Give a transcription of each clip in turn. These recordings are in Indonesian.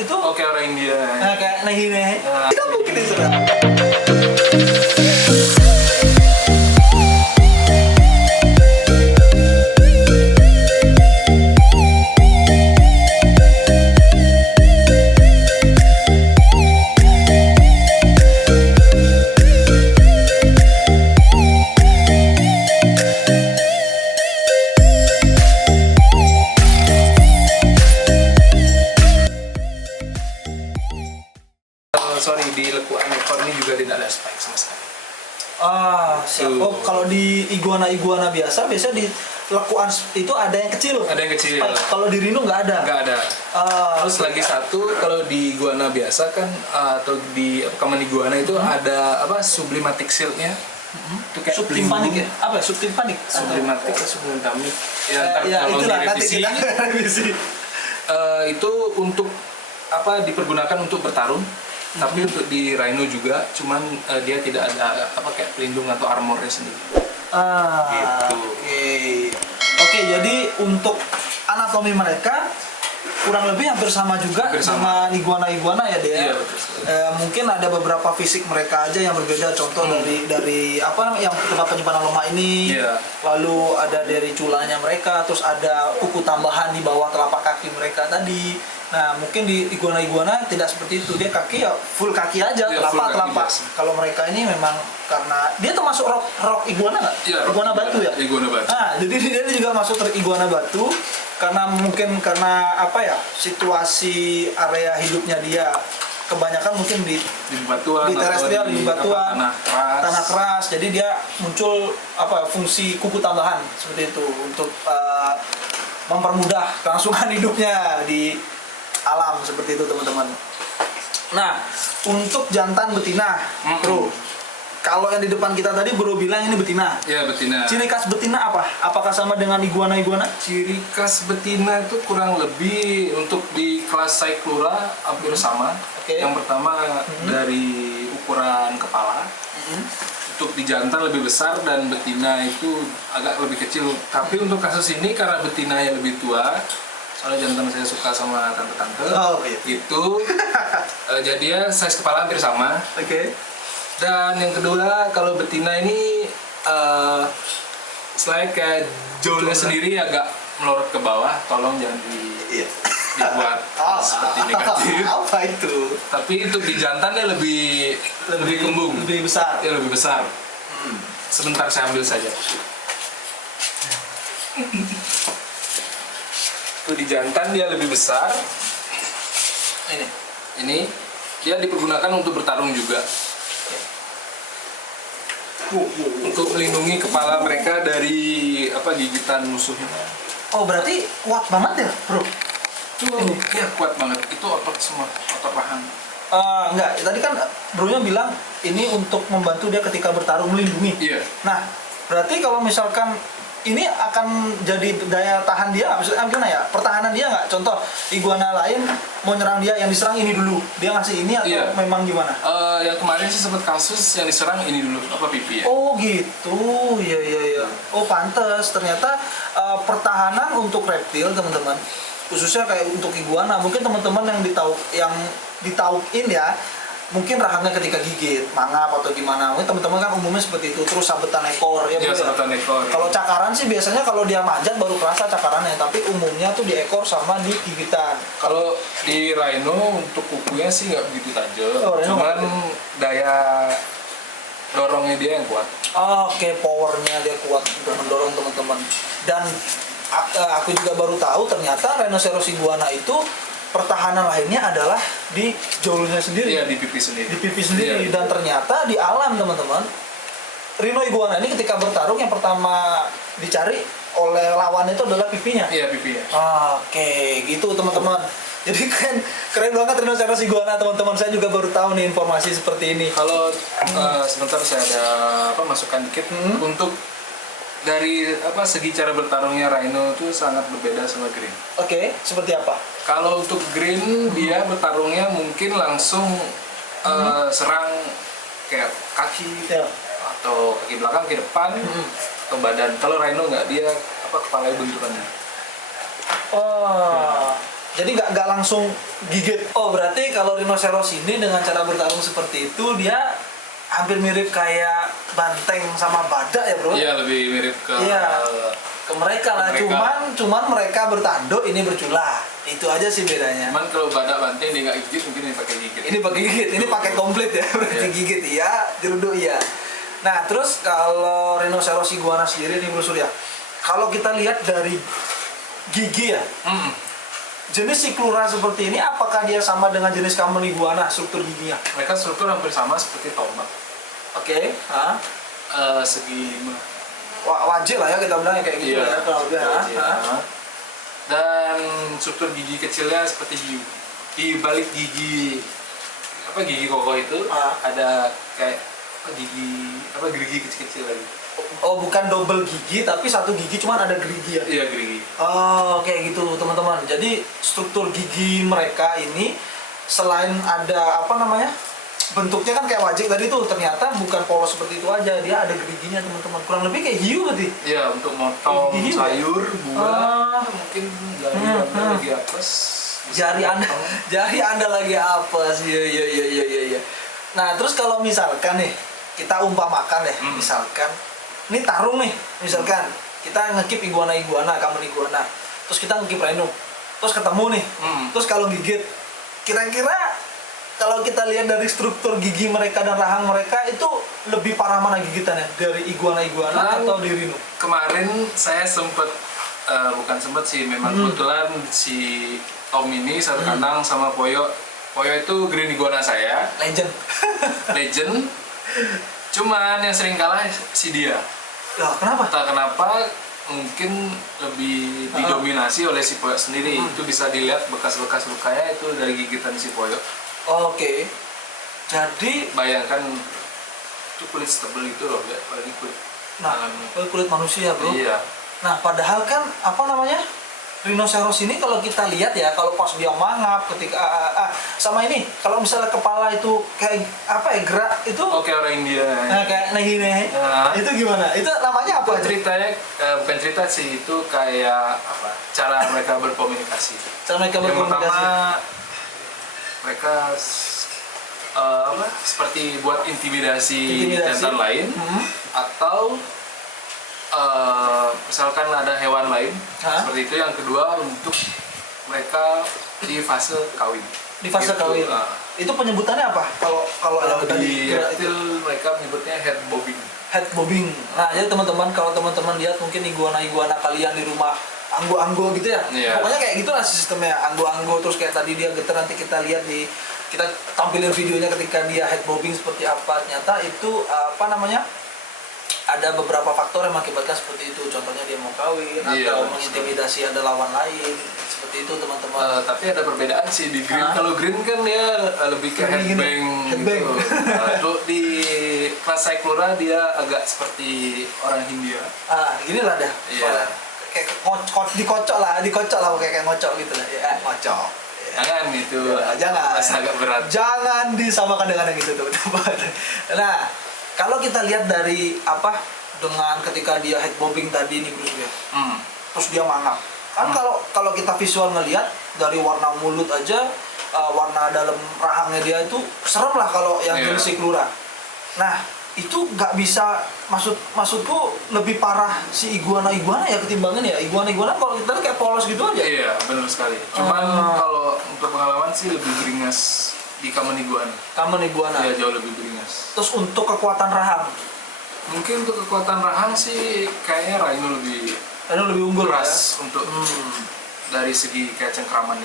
itu Oke, orang India. kayak nehi-nehi. Kita mungkin itu sudah. Sorry, di lekuan ekor ini juga tidak ada spike sama sekali. Siap. Oh, kalau di iguana biasanya di lekuan itu ada yang kecil. Ada yang kecil. Kalau di rhino nggak ada. Nggak ada. Terus lagi satu, kalau di iguana biasa kan atau di common iguana itu ada apa sublimatic shield-nya. Itu kayak Subtimpanik ya? Apa ya? Subtimpanik? Sublimatic, subtimpanik. Ya, itulah nanti kita revisi. Itu untuk apa dipergunakan untuk bertarung. Tapi untuk di rhino juga, cuman dia tidak ada apa kayak pelindung atau armornya sendiri. Gitu. Oke, jadi untuk anatomi mereka kurang lebih hampir sama juga sama iguana ya dia. Iya, betul. Mungkin ada beberapa fisik mereka aja yang berbeda. Contoh dari apa yang tempat penyimpanan lemak ini, lalu ada dari culanya mereka, terus ada kuku tambahan di bawah telapak kaki mereka tadi. Nah, mungkin di iguana tidak seperti itu. Dia kaki ya full kaki aja, telapak. Kalau mereka ini memang karena dia termasuk rock iguana nggak? Ya, iguana batu ya? Iguana batu. Nah, jadi dia juga masuk iguana batu karena mungkin karena apa ya? Situasi area hidupnya dia kebanyakan mungkin di batuan, di terestrial, di batuan, tanah keras. Jadi dia muncul apa fungsi kuku tambahan seperti itu untuk mempermudah kelangsungan hidupnya di alam seperti itu teman-teman. Nah, untuk jantan betina, bro. Kalau yang di depan kita tadi bro bilang ini betina. Iya, betina. Ciri khas betina apa? Apakah sama dengan iguana-iguana? Ciri khas betina itu kurang lebih untuk di kelas Cyclura hampir sama. Yang pertama dari ukuran kepala. Untuk di jantan lebih besar dan betina itu agak lebih kecil. Tapi untuk kasus ini karena betina yang lebih tua, soalnya jantan saya suka sama tante-tante, itu jadi size kepala hampir sama. Dan yang kedua, kalau betina ini selain kayak jolnya sendiri agak melorot ke bawah, tolong jangan dibuat seperti negatif. Apa itu? Tapi untuk di jantannya lebih kembung, lebih besar. Ya, lebih besar. Sebentar saya ambil saja. Itu di jantan dia lebih besar. Ini dia dipergunakan untuk bertarung juga. Untuk melindungi kepala mereka dari apa gigitan musuhnya. Oh, berarti kuat banget ya, bro? Iya, kuat banget. Itu otot semua, otot rahang. Enggak, tadi kan bro-nya bilang ini untuk membantu dia ketika bertarung melindungi. Iya. Nah, berarti kalau misalkan ini akan jadi daya tahan dia, maksudnya gimana ya? Pertahanan dia nggak? Contoh, iguana lain mau nyerang dia, yang diserang ini dulu. Dia ngasih ini atau memang gimana? Yang kemarin sih sempat kasus yang diserang ini dulu, apa pipi ya? Oh gitu, iya. Oh pantes, ternyata pertahanan untuk reptil teman-teman, khususnya kayak untuk iguana, mungkin teman-teman yang ditaukin ya, mungkin rahangnya ketika gigit, mangap atau gimana. Mungkin teman-teman kan umumnya seperti itu, terus sabetan ekor ya. Sabetan ekor. Kalau cakaran sih biasanya kalau dia manjat baru kerasa cakarannya, tapi umumnya tuh di ekor sama di gigitan. Kalau di rhino untuk kukunya sih nggak begitu tajam, cuman daya dorongnya dia yang kuat. Oke, powernya dia kuat untuk mendorong teman-teman. Dan aku juga baru tahu ternyata rhinoceros iguana itu pertahanan lainnya adalah di jolnya sendiri. Iya, di pipi sendiri. Di pipi sendiri. Dan ternyata di alam teman-teman, rhino iguana ini ketika bertarung yang pertama dicari oleh lawannya itu adalah pipinya. Iya, pipinya. Oke, gitu teman-teman. Jadi keren banget rhinoceros iguana teman-teman. Saya juga baru tahu nih informasi seperti ini. Kalau sebentar saya ada masukan dikit untuk dari segi cara bertarungnya rhino itu sangat berbeda sama green. Oke, seperti apa? Kalau untuk green dia bertarungnya mungkin langsung serang kayak kaki atau kaki belakang, kaki depan atau badan. Kalau rhino nggak, dia kepalanya bentukannya. Jadi nggak langsung gigit. Oh berarti kalau rhinoceros ini dengan cara bertarung seperti itu dia hampir mirip kayak banteng sama badak ya bro? Iya lebih mirip ke. Iya. Ke mereka lah. Cuman mereka bertanduk, ini bercula. Itu aja sih bedanya. Cuman kalau badak banteng dia nggak gigit, mungkin ini pakai gigit. Ini pakai gigit. Ini pakai komplit ya. Berarti gigit iya, jeruduk iya. Nah terus kalau rhinoceros iguana sendiri nih bro Surya, kalau kita lihat dari gigi ya. Jenis Cyclura seperti ini, apakah dia sama dengan jenis common iguana struktur giginya? Mereka struktur hampir sama seperti tombak. Oke. Segi wajib lah ya kita bilang kayak gitu ya kalau dia. Dan struktur gigi kecilnya seperti hiu. Di balik gigi gigi kokoh itu ada kayak gerigi kecil-kecil lagi. Oh bukan double gigi tapi satu gigi cuman ada gerigi ya? Iya gerigi. Oh kayak gitu teman-teman. Jadi struktur gigi mereka ini selain ada bentuknya kan kayak wajik tadi tuh, ternyata bukan polos seperti itu aja, dia ada geriginya teman-teman. Kurang lebih kayak hiu berarti? Iya untuk motong sayur, buah, mungkin jari anda lagi apes. Jari anda lagi apes. Iya. Nah terus kalau misalkan nih kita umpamakan deh, misalkan ini tarung nih, misalkan kita ngekip iguana, common iguana, terus kita ngekip rhino, terus ketemu nih, terus kalau gigit, kira-kira kalau kita lihat dari struktur gigi mereka dan rahang mereka itu lebih parah mana gigitannya, dari iguana atau di rhino? Kemarin saya memang kebetulan si Tom ini satu kandang sama Poyo itu green iguana saya, legend. Cuman yang sering kalah si dia. Ya, kenapa? Tak kenapa, mungkin lebih didominasi oleh si Poyo sendiri. Itu bisa dilihat bekas-bekas lukanya itu dari gigitan si Poyo. Oke. Jadi bayangkan itu kulit tebal itu loh, apalagi kulit. Nah, kulit manusia bro. Iya. Nah, padahal kan rhinoceros ini kalau kita lihat ya, kalau pas dia mangap ketika sama ini, kalau misalnya kepala itu kayak gerak itu. Oke, orang India. Nah, kayak nehi. Itu gimana? Itu namanya apa? Ceritanya bukan cerita sih, itu kayak cara mereka berkomunikasi. Yang pertama mereka seperti buat intimidasi jantan lain atau misalkan ada hewan lain seperti itu. Yang kedua untuk mereka di fase kawin. Di fase kawin. Itu penyebutannya apa? Kalau yang tadi itu mereka menyebutnya head bobbing. Nah, jadi teman-teman kalau teman-teman lihat mungkin iguana kalian di rumah anggo gitu ya. Pokoknya kayak gitulah sistemnya, anggo terus kayak tadi dia getar, nanti kita lihat kita tampilin videonya ketika dia head bobbing seperti apa. Ternyata itu ada beberapa faktor yang mengakibatkan seperti itu. Contohnya dia mau kawin atau mengintimidasi ada lawan lain. Seperti itu teman-teman. Tapi ada perbedaan sih di green. Kalau green kan dia lebih ke headbang gitu. Kalau di kelas Cyclura dia agak seperti orang Hindia. Ginilah dah. Iya. Kayak dikocok lah kayak ngocok gitu lah. Ya, ngocok. Jangan itu. Jangan. Agak berat. Jangan disamakan dengan yang itu teman-teman. Nah, kalau kita lihat dari dengan ketika dia head bobbing tadi nih bro, terus dia mangap kan. Kalau kita visual ngelihat dari warna mulut aja, warna dalam rahangnya dia itu serem lah kalau yang jenis Cyclura. Nah itu nggak bisa, maksudku lebih parah si iguana ya ketimbangin ya. Iguana kalau kita kayak polos gitu aja. Iya benar sekali. Cuman kalau untuk pengalaman sih lebih beringas di common iguana. Iya jauh lebih beringas. Terus untuk kekuatan rahang? Mungkin untuk kekuatan rahang sih kayaknya rhino lebih unggul keras ya? Untuk dari segi kayak cengkraman.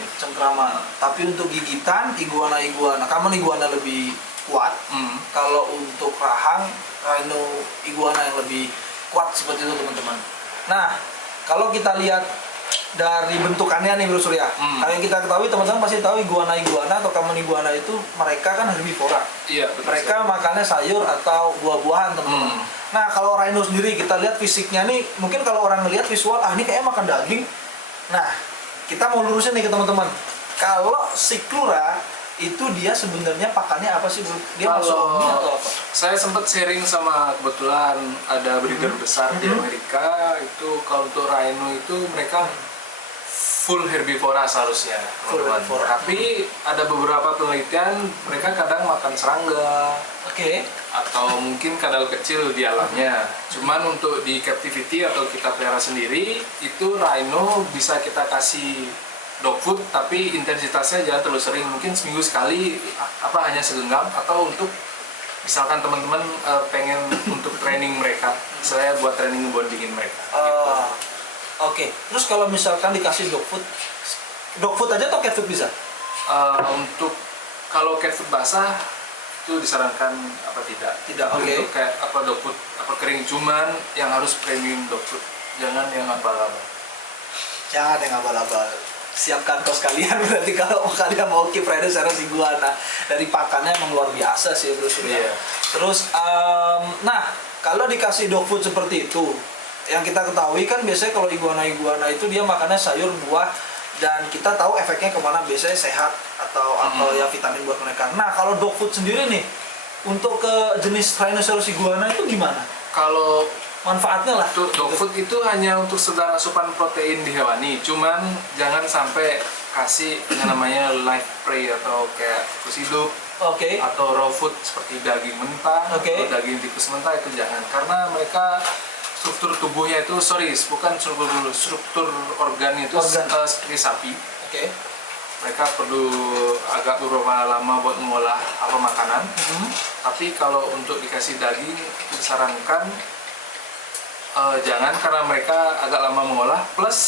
Tapi untuk gigitan common iguana lebih kuat. Kalau untuk rahang rhino iguana yang lebih kuat seperti itu teman-teman. Nah kalau kita lihat dari bentukannya nih bro Surya, yang kita ketahui teman-teman pasti tahu iguana atau common iguana itu mereka kan herbivora. Iya, betul. Mereka makannya sayur atau buah-buahan teman-teman. Nah kalau rhino sendiri kita lihat fisiknya nih, mungkin kalau orang ngelihat visual ini kayaknya makan daging. Nah kita mau lurusin nih ke teman-teman, kalau Cyclura itu dia sebenarnya pakannya apa sih bro? Dia masuk mie atau apa? Saya sempat sharing sama, kebetulan ada breeder besar di Amerika itu. Kalau untuk rhino itu mereka full herbivora seharusnya, teman-teman. Tapi ada beberapa penelitian mereka kadang makan serangga, atau mungkin kadal kecil di alamnya. Cuman untuk di captivity atau kita pelihara sendiri, itu rhino bisa kita kasih dog food, tapi intensitasnya jangan terlalu sering. Mungkin seminggu sekali, hanya segenggam, atau untuk misalkan teman-teman pengen untuk training mereka, saya buat training bondingin mereka. Terus kalau misalkan dikasih dog food aja atau cat food bisa? Untuk kalau cat food basah itu disarankan apa tidak? Tidak. Untuk kayak dog food kering, cuman yang harus premium dog food, jangan yang abal-abal. Jangan yang abal-abal. Siapkan kos kalian berarti kalau kalian mau keep rhinoceros iguana. Dari pakannya emang luar biasa sih bro Surya. Terus nah kalau dikasih dog food seperti itu, yang kita ketahui kan biasanya kalau iguana itu dia makannya sayur, buah, dan kita tahu efeknya kemana, biasanya sehat atau ya vitamin buat mereka. Nah kalau dog food sendiri nih untuk ke jenis rhinoceros iguana itu gimana? Kalau manfaatnya lah. Dog food itu hanya untuk sekedar asupan protein di hewani, cuman jangan sampai kasih yang namanya live prey atau kayak tikus hidup, atau raw food seperti daging mentah atau daging tikus mentah, itu jangan, karena mereka struktur tubuhnya itu, struktur organnya itu seperti sapi. Mereka perlu agak beberapa lama buat mengolah makanan. Tapi kalau untuk dikasih daging disarankan jangan, karena mereka agak lama mengolah, plus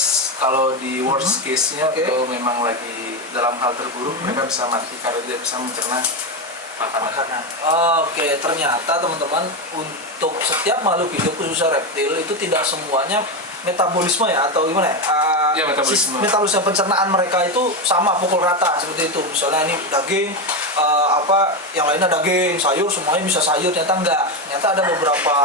kalau di worst case-nya atau memang lagi dalam hal terburuk, mereka bisa mati karena tidak bisa mencerna makanan. Ternyata teman-teman, untuk setiap makhluk hidup khususnya reptil itu tidak semuanya metabolisme ya, atau gimana ya? Metabolisme pencernaan mereka itu sama, pukul rata seperti itu. Misalnya ini daging, yang lainnya daging, sayur, semuanya bisa sayur. Ternyata enggak. Ternyata ada beberapa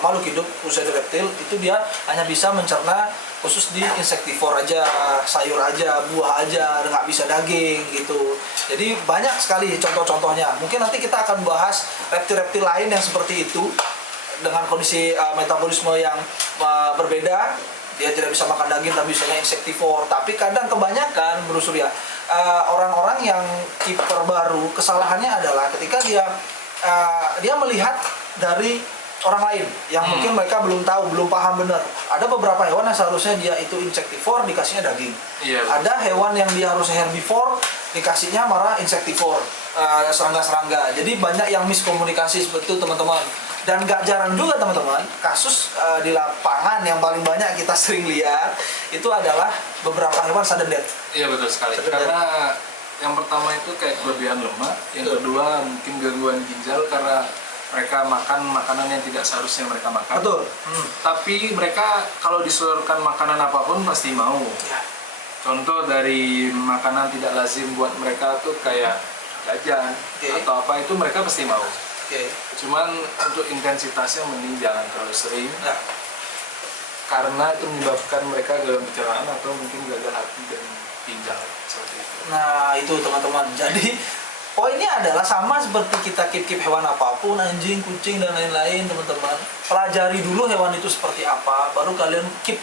makhluk hidup khususnya di reptil itu dia hanya bisa mencerna khusus di insektivor aja, sayur aja, buah aja, nggak bisa daging gitu. Jadi banyak sekali contoh-contohnya. Mungkin nanti kita akan bahas reptil-reptil lain yang seperti itu dengan kondisi metabolisme yang berbeda. Dia tidak bisa makan daging tapi misalnya insektivor. Tapi kadang kebanyakan Bro Surya, orang-orang yang keeper baru, kesalahannya adalah ketika dia melihat dari orang lain yang mungkin mereka belum tahu, belum paham benar. Ada beberapa hewan yang seharusnya dia itu insektivor, dikasihnya daging. Ada hewan yang dia harus herbivor, dikasihnya malah insektivor, serangga-serangga. Jadi banyak yang miskomunikasi seperti itu teman-teman. Dan gak jarang juga teman-teman, kasus di lapangan yang paling banyak kita sering lihat itu adalah beberapa hewan sudden death. Iya betul sekali. Karena yang pertama itu kayak kelebihan lemak, yang kedua mungkin gangguan ginjal karena mereka makan makanan yang tidak seharusnya mereka makan. Betul. Tapi mereka kalau disuruhkan makanan apapun pasti mau. Contoh dari makanan tidak lazim buat mereka tuh kayak jajan atau apa, itu mereka pasti mau. Cuman untuk intensitasnya mending jangan terlalu sering. Karena itu menyebabkan mereka gagal pencernaan atau mungkin gagal hati dan ginjal seperti itu. Nah itu teman-teman. Jadi poinnya adalah sama seperti kita keep hewan apapun, anjing, kucing, dan lain-lain teman-teman. Pelajari dulu hewan itu seperti apa, baru kalian keep.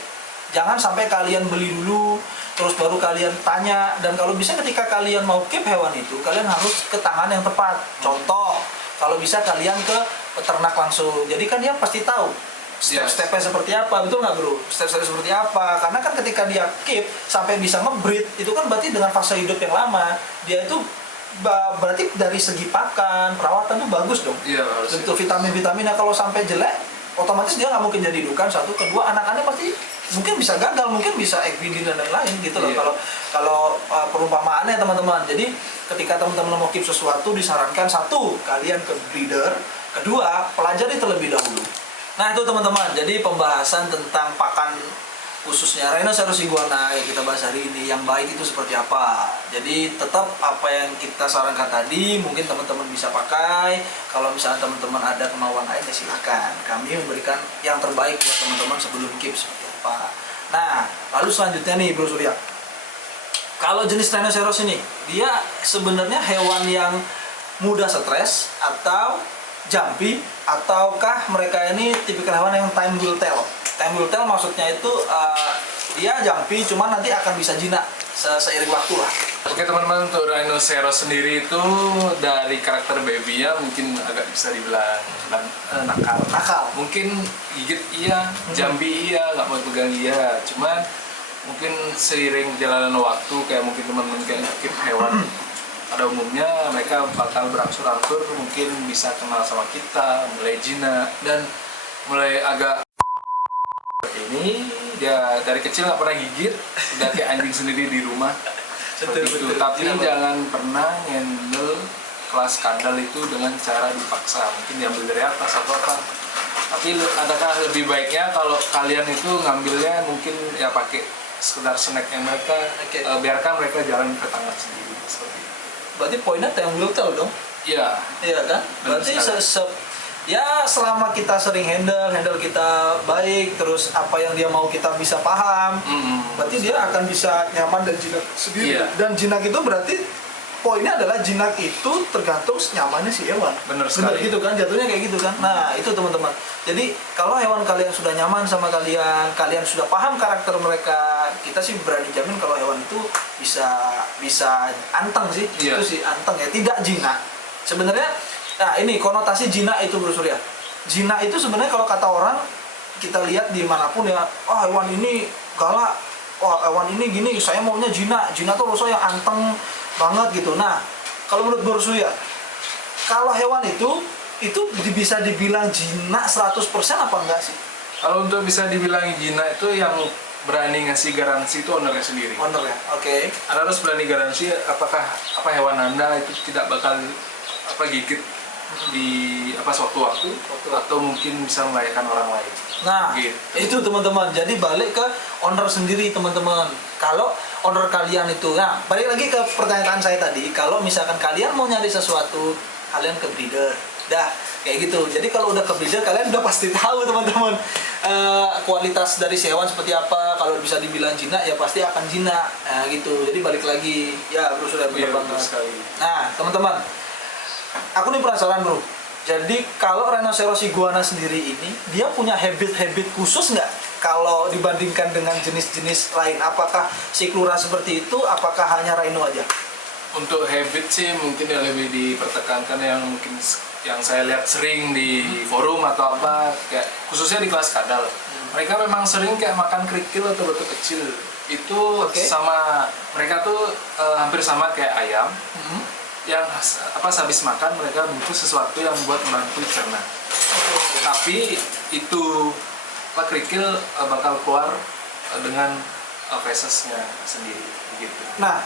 Jangan sampai kalian beli dulu, terus baru kalian tanya. Dan kalau bisa ketika kalian mau keep hewan itu, kalian harus ke tangan yang tepat. Contoh, kalau bisa kalian ke peternak langsung. Jadi kan dia pasti tahu step-stepnya seperti apa, betul nggak bro? Step-stepnya seperti apa? Karena kan ketika dia keep sampai bisa nge-breed, itu kan berarti dengan fase hidup yang lama, dia itu berarti dari segi pakan, perawatan tuh bagus dong. Untuk vitamin-vitaminnya kalau sampai jelek, otomatis dia nggak mungkin jadi indukan. Satu, kedua anak-anaknya pasti mungkin bisa gagal, mungkin bisa egg breeding dan lain-lain gitu loh. Kalau perumpamaannya teman-teman. Jadi ketika teman-teman mau keep sesuatu, disarankan satu, kalian ke breeder. Kedua, pelajari terlebih dahulu. Nah itu teman-teman. Jadi pembahasan tentang pakan khususnya rhinoceros iguana yang kita bahas hari ini, yang baik itu seperti apa. Jadi tetap apa yang kita sarankan tadi mungkin teman-teman bisa pakai. Kalau misalnya teman-teman ada kemauan lain ya silakan. Kami memberikan yang terbaik buat teman-teman sebelum keep seperti apa. Nah lalu selanjutnya nih Bro Surya, kalau jenis rhinoceros ini dia sebenarnya hewan yang mudah stres atau jumpy, ataukah mereka ini tipikal hewan yang time will tell? Time will tell maksudnya itu dia jumpy, cuman nanti akan bisa jinak seiring waktu lah. Oke teman-teman, untuk rhinoceros sendiri itu dari karakter baby-nya mungkin agak bisa dibilang nakal. Mungkin gigit iya, jambi iya, nggak mau pegang iya. Cuman mungkin seiring perjalanan waktu, kayak mungkin teman-teman kayak hewan pada umumnya mereka bakal berangsur-angsur mungkin bisa kenal sama kita, mulai jinak dan mulai agak ini. Dia dari kecil nggak pernah gigit, udah kayak anjing sendiri di rumah. Betul. Tapi jangan pernah ngendel kelas kadal itu dengan cara dipaksa, mungkin diambil dari atas atau apa. Tapi adakah lebih baiknya kalau kalian itu ngambilnya mungkin ya pakai sekedar snacknya mereka, biarkan mereka jalan ke tangan sendiri seperti itu. Berarti poinnya yang will tell dong? Iya. Iya kan? Berarti ya selama kita sering handle kita baik, terus apa yang dia mau kita bisa paham, berarti dia akan bisa nyaman dan jinak sendiri. Dan jinak itu berarti poinnya adalah jinak itu tergantung nyamannya si hewan. Bener sekali. Gitu kan, jatuhnya kayak gitu kan. Nah itu teman-teman. Jadi kalau hewan kalian sudah nyaman sama kalian sudah paham karakter mereka, kita sih berani jamin kalau hewan itu bisa anteng sih. Itu sih anteng ya, tidak jinak. Sebenarnya nah ini konotasi jinak itu Bro Surya. Jinak itu sebenarnya kalau kata orang, kita lihat dimanapun ya, hewan ini galak, hewan ini gini, saya maunya jinak. Jinak tuh rasanya yang anteng banget gitu. Nah kalau menurut Bro Surya, kalau hewan itu bisa dibilang jinak 100% apa enggak sih? Kalau untuk bisa dibilang jinak itu yang berani ngasih garansi itu ownernya sendiri. Ownernya, oke. Anda harus berani garansi apakah hewan Anda itu tidak bakal gigit di suatu waktu atau mungkin bisa membahayakan orang lain. Nah, gitu. Itu teman-teman. Jadi balik ke owner sendiri teman-teman. Kalau owner kalian itu, nah balik lagi ke pertanyaan saya tadi. Kalau misalkan kalian mau nyari sesuatu, kalian ke breeder. Dah, kayak gitu. Jadi kalau udah ke breeder, kalian udah pasti tahu teman-teman kualitas dari si hewan seperti apa. Kalau bisa dibilang jinak, ya pasti akan jinak. Nah, gitu. Jadi balik lagi, ya Bro sudah benar banget. Nah, teman-teman, aku nih penasaran Bro. Jadi kalau rhinoceros iguana sendiri ini, dia punya habit-habit khusus nggak? Kalau dibandingkan dengan jenis-jenis lain, apakah siklura seperti itu? Apakah hanya rhino aja? Untuk habit sih mungkin yang lebih dipertekankan yang mungkin yang saya lihat sering di forum atau apa, kayak khususnya di kelas kadal. Mereka memang sering kayak makan kerikil atau batu kecil. Itu sama mereka tuh hampir sama kayak ayam. Yang habis makan mereka butuh sesuatu yang buat membantu cerna. Tapi itu kerikil bakal keluar dengan fesesnya sendiri begitu. Nah,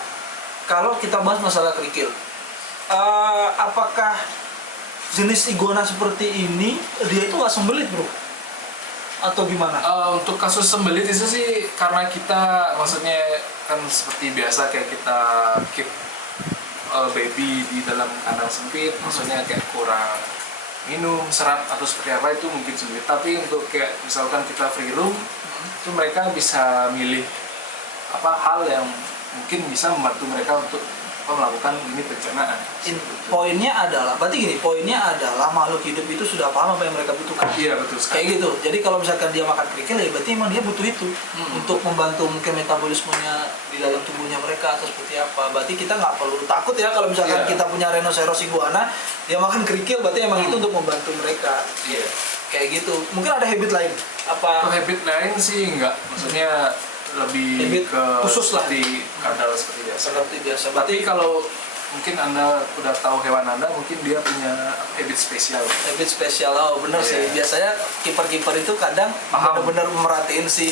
kalau kita bahas masalah kerikil, apakah jenis iguana seperti ini dia itu nggak sembelit Bro? Atau gimana? Untuk kasus sembelit itu sih karena kita maksudnya kan seperti biasa kayak kita keep baby di dalam kandang sempit, maksudnya kayak kurang minum, serat atau seperti apa itu mungkin sulit. Tapi untuk kayak misalkan kita free roam, itu mereka bisa milih hal yang mungkin bisa membantu mereka untuk melakukan ini pencernaan. Poinnya adalah, berarti gini, poinnya adalah makhluk hidup itu sudah paham apa yang mereka butuhkan. Iya betul sekali. Kayak gitu. Jadi kalau misalkan dia makan kerikil, ya berarti emang dia butuh itu untuk membantu mungkin metabolismenya di dalam tubuhnya mereka atau seperti apa. Berarti kita nggak perlu takut ya kalau misalkan kita punya rhinoceros iguana, dia makan kerikil, berarti emang itu untuk membantu mereka. Iya. Kayak gitu. Mungkin ada habit lain? Apa? Habit lain sih enggak. Maksudnya lebih habit ke khusus lah seperti kadal seperti biasa. Berarti kalau mungkin Anda udah tahu hewan Anda, mungkin dia punya habit spesial. Habit spesial, bener sih. Biasanya kiper-kiper itu kadang benar-benar merhatiin si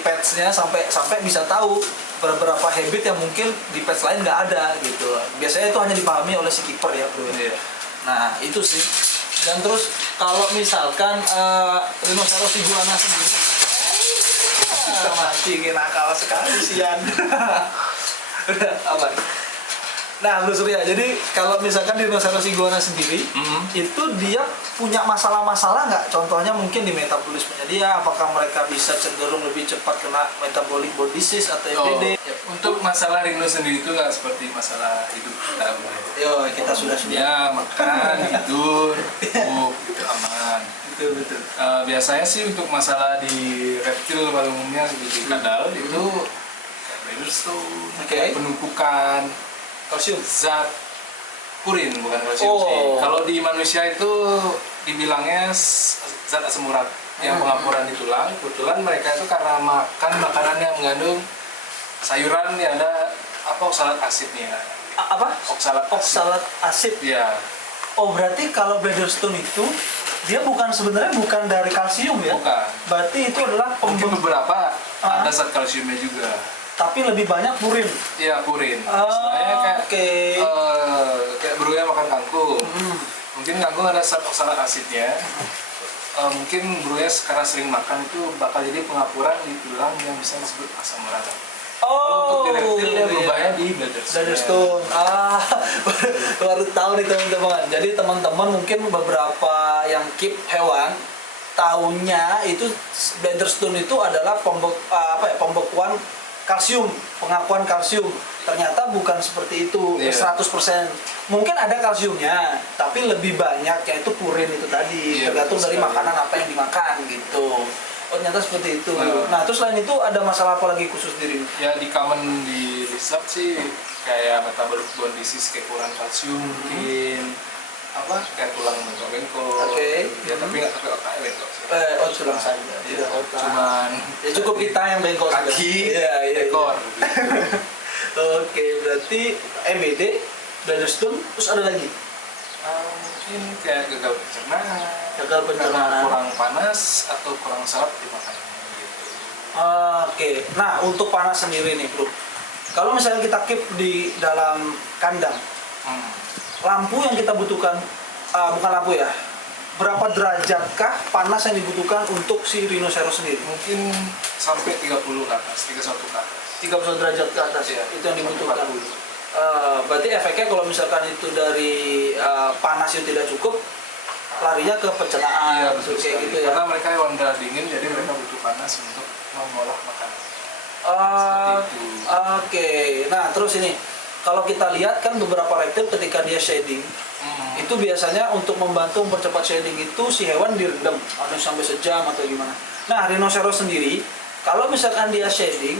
petsnya sampai bisa tahu beberapa habit yang mungkin di pets lain nggak ada gitu. Biasanya itu hanya dipahami oleh si kiper ya Bro. Nah itu sih. Dan terus kalau misalkan rhinoceros iguana sendiri, mati nakal sekali sian. Udah aman. Nah Bro Surya, jadi kalau misalkan di rhinoceros iguana sendiri, itu dia punya masalah-masalah nggak? Contohnya mungkin di metabolismenya dia, apakah mereka bisa cenderung lebih cepat kena metabolic bone disease atau EBD? Untuk masalah rhino sendiri itu nggak seperti masalah hidup kita. Kita sudah ya makan, tidur, itu aman. betul. Biasanya sih untuk masalah di reptil pada umumnya di kadal itu kayak Bladderstone, penumpukan kalsium, zat purin bukan kalsium sih. Kalau di manusia itu dibilangnya zat asam urat yang pengampuran di tulang. Kebetulan mereka itu karena makan makanan yang mengandung sayuran yang ada oksalat asidnya. Oksalat asid. Ya. Oh, berarti kalau Bladderstone itu dia sebenarnya bukan dari kalsium ya? Bukan. Berarti itu adalah mungkin beberapa ada zat kalsiumnya juga. Tapi lebih banyak purin. Iya, purin. Misalnya kayak beruya makan kangkung. Mungkin kangkung ada zat oksalat asidnya. Mungkin beruya karena sering makan itu bakal jadi pengapuran di tulang yang bisa disebut asam urat. Oh, untuk reptil berbahaya di Bladderstone. Baru tahu nih teman-teman. Jadi teman-teman mungkin beberapa yang keep hewan tahunya itu Bladderstone itu adalah pembekuan kalsium, pengakuan kalsium. Ternyata bukan seperti itu, 100%. Mungkin ada kalsiumnya, tapi lebih banyak yaitu purin itu tadi, tergantung dari makanan apa yang dimakan gitu. Oh, ternyata seperti itu. Nah, terus selain itu ada masalah apa lagi khusus diri? Ya, common di riset sih kayak metabolic bone disease, kayak kurang kalsium mungkin kayak tulang bengkok. Ya, tapi nggak sampai otaknya bengkok sih. Tulang saja. Cuman ya cukup kita yang bengkok kaki, ekor. Oke, berarti MBD, Bladderstone, terus ada lagi? Mungkin kayak gagal pencernaan, kurang panas atau kurang serat di makanan gitu. Oke, nah untuk panas sendiri nih bro, kalau misalnya kita keep di dalam kandang, lampu yang kita butuhkan, bukan lampu ya, berapa derajatkah panas yang dibutuhkan untuk si rhinoceros sendiri? Mungkin sampai 30 ke atas, 31 ke atas. 31 derajat ke atas ya, itu yang dibutuhkan. Berarti efeknya kalau misalkan itu dari panas yang tidak cukup, larinya ke pencernaan, kayak gitu ya. Karena mereka hewan darah dingin, jadi mereka butuh panas untuk mengolah makanan. Oke. Nah terus ini, kalau kita lihat kan beberapa reptil ketika dia shedding, itu biasanya untuk membantu mempercepat shedding itu si hewan direndam, ada sampai sejam atau gimana. Nah rhinoceros sendiri, kalau misalkan dia shedding,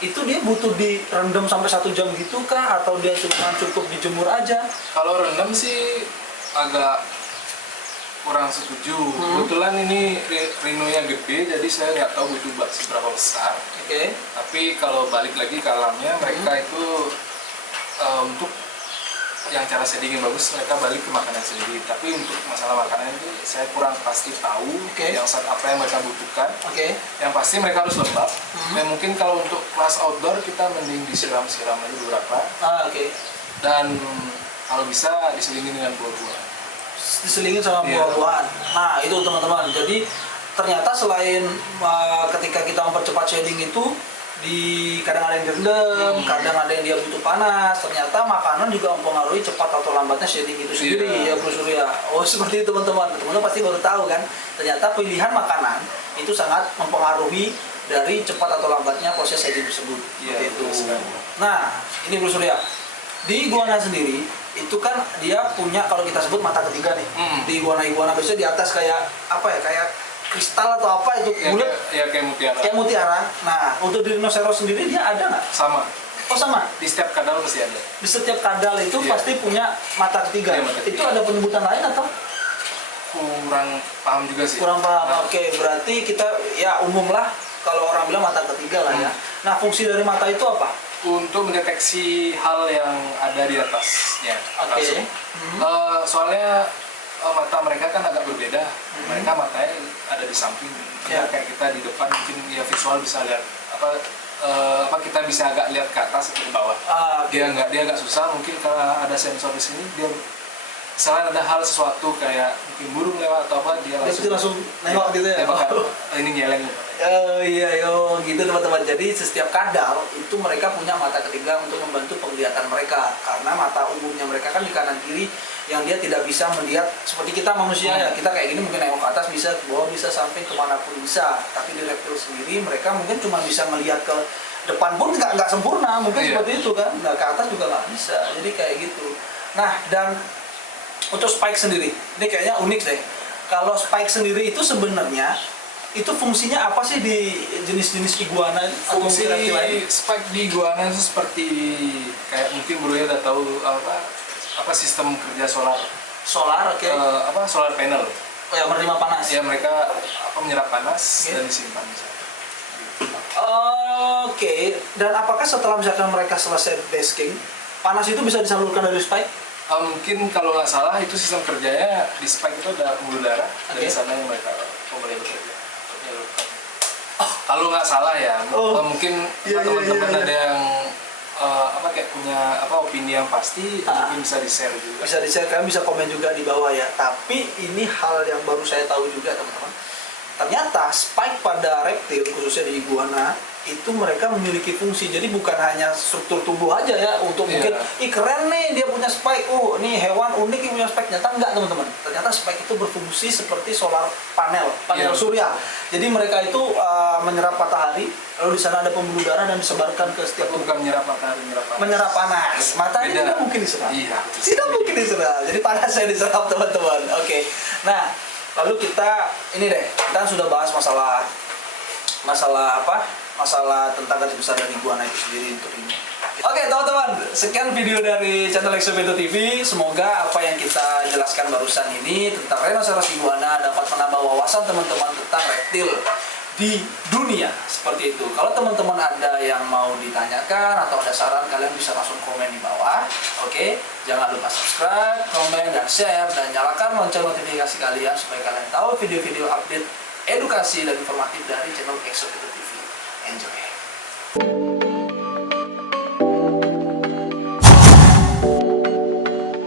itu dia butuh direndam sampai 1 jam gitu kah? Atau dia cuma cukup dijemur aja? Kalau rendam sih agak kurang setuju. Kebetulan ini rhinonya gede, jadi saya nggak tahu itu seberapa besar. Tapi kalau balik lagi ke alamnya, mereka itu untuk yang cara shedding yang bagus, mereka balik ke makanan sendiri. Tapi untuk masalah makanan itu saya kurang pasti tahu yang saat apa yang mereka butuhkan. Yang pasti mereka harus lembab. Dan mungkin kalau untuk kelas outdoor kita mending disiram-siram aja beberapa. Dan kalau bisa diselingi dengan buah-buahan. Diselingin sama buah-buahan. Nah itu teman-teman. Jadi ternyata selain ketika kita mempercepat shedding itu, kadang ada yang direndam, kadang ada yang dia butuh panas. Ternyata makanan juga mempengaruhi cepat atau lambatnya shedding itu sendiri ya Bro Surya. Oh seperti itu teman-teman. Teman-teman pasti baru tahu kan. Ternyata pilihan makanan itu sangat mempengaruhi dari cepat atau lambatnya proses shedding tersebut. Itu. Nah ini Bro Surya, di iguana sendiri itu kan dia punya, kalau kita sebut mata ketiga nih. Di iguana biasanya di atas kayak kayak kristal atau apa itu bulat kayak mutiara. Nah untuk di rhinoceros sendiri dia ada nggak? Sama. Oh sama. Di setiap kadal pasti ada. Di setiap kadal itu pasti punya mata ketiga. Itu ada penyebutan lain atau? Kurang paham juga sih. Kurang paham. Oke, berarti kita ya umum lah kalau orang bilang mata ketiga lah ya. Nah fungsi dari mata itu apa? Untuk mendeteksi hal yang ada di atasnya. Soalnya mata mereka kan agak berbeda. Mereka matanya ada di samping, kayak kita di depan mungkin ya visual bisa lihat kita bisa agak lihat ke atas atau ke bawah. Dia agak susah, mungkin karena ada sensor di sini, dia misalnya ada hal sesuatu kayak mungkin burung lewat atau apa, dia langsung nengok gitu ya. Ini nyeleng. Gitu teman-teman. Jadi setiap kadal itu mereka punya mata ketiga untuk membantu penglihatan mereka, karena mata umumnya mereka kan di kanan kiri yang dia tidak bisa melihat seperti kita manusia ya. Kita kayak gini mungkin nengok ke atas bisa, ke bawah bisa, sampai kemanapun bisa. Tapi di reptil sendiri mereka mungkin cuma bisa melihat ke depan pun nggak sempurna mungkin seperti itu kan. Nah ke atas juga nggak bisa. Jadi kayak gitu. Nah dan untuk spike sendiri, ini kayaknya unik deh. Kalau spike sendiri itu sebenarnya itu fungsinya apa sih di jenis-jenis iguana atau Fungsi reptil lain? spike di iguana itu seperti kayak mungkin Bro ya udah tahu apa sistem kerja solar. Solar, oke. Solar panel. Oh ya, menerima panas. Ya mereka menyerap panas dan disimpan di sana. Oke. Dan apakah setelah misalkan mereka selesai basking, panas itu bisa disalurkan dari spike? Mungkin kalau nggak salah itu sistem kerjanya di spike itu ada pembuluh darah dari sana yang mereka mulai bekerja. Kalau nggak salah ya, mungkin teman-teman ada yang kayak punya opini yang pasti, mungkin bisa di-share juga. Bisa di-share, kalian bisa komen juga di bawah ya. Tapi ini hal yang baru saya tahu juga teman-teman. Ternyata spike pada reptil, khususnya di iguana, itu mereka memiliki fungsi. Jadi bukan hanya struktur tubuh aja ya, untuk mungkin, keren nih dia punya spike, nih hewan unik yang punya spike. Ternyata enggak teman-teman. Ternyata spike itu berfungsi seperti solar panel surya. Jadi mereka itu menyerap matahari, lalu di sana ada pembuluh darah dan disebarkan ke setiap tubuh. Bukan menyerap matahari, menyerap panas. Matahari tidak mungkin diserap. Iya, tidak mungkin diserap. Jadi panasnya diserap teman-teman. Oke. Nah, lalu kita sudah bahas masalah tentang garis besar dari iguana itu sendiri untuk ini. Oke teman-teman, sekian video dari channel Exobedo TV. Semoga apa yang kita jelaskan barusan ini tentang rhinoceros iguana dapat menambah wawasan teman-teman tentang reptil di dunia seperti itu. Kalau teman-teman ada yang mau ditanyakan atau ada saran, kalian bisa langsung komen di bawah. Oke, jangan lupa subscribe, komen, dan share, dan nyalakan lonceng notifikasi kalian supaya kalian tahu video-video update edukasi dan informatif dari channel Exobedo TV. Enjoy.